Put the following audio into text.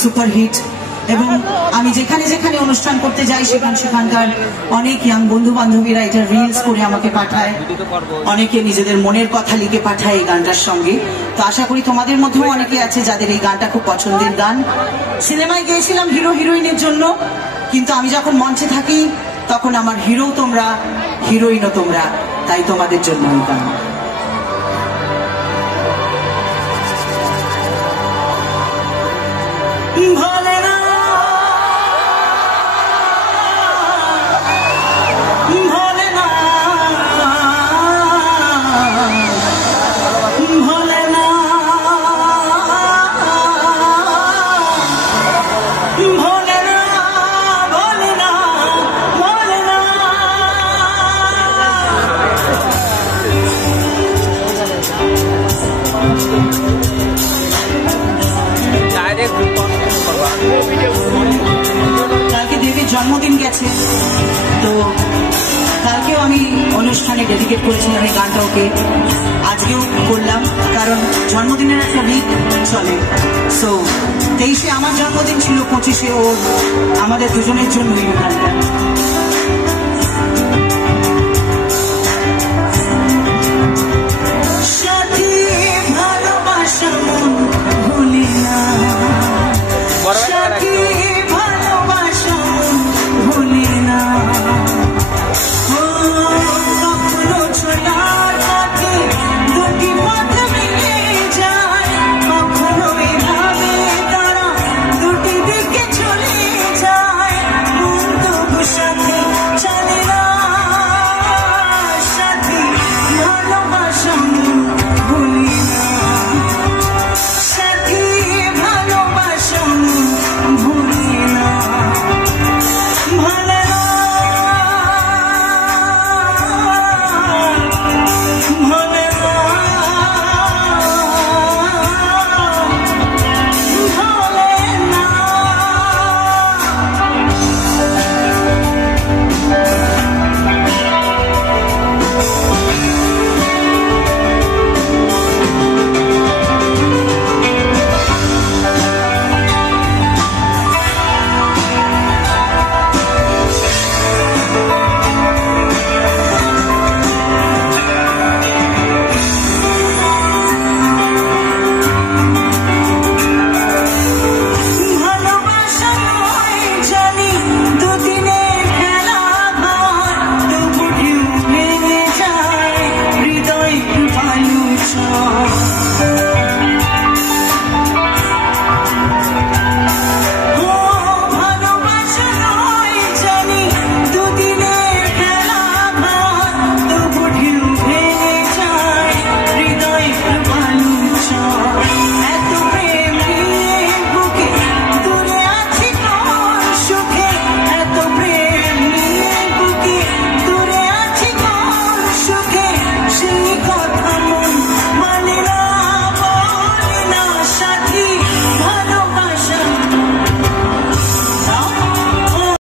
Superhit. এবং আমি যেখানে যেখানে অনুষ্ঠান করতে যাই সেখানকার অনেক ইয়াং বন্ধু বান্ধবীরা এটা রিলস করে আমাকে পাঠায়, অনেকে নিজেদের মনের কথা লিখে পাঠায় এই গানটার সঙ্গে। তো আশা করি তোমাদের মধ্যেও অনেকে আছে যাদের এই গানটা খুব পছন্দের গান। সিনেমায় গিয়েছিলাম হিরো হিরোইনের জন্য, কিন্তু আমি যখন মঞ্চে থাকি তখন আমার হিরো তোমরা, হিরোইনও তোমরা, তাই তোমাদের জন্য এই গান। কালকে দেবীর জন্মদিন গেছে, তো কালকেও আমি অনুষ্ঠানে ডেডিকেট করেছিলাম এই গানটা ওকে, আজকেও করলাম, কারণ জন্মদিনের একটা উইক চলে। সো 23-এ আমার জন্মদিন ছিল, 25-এ ওর, আমাদের দুজনের জন্য এই গানটা।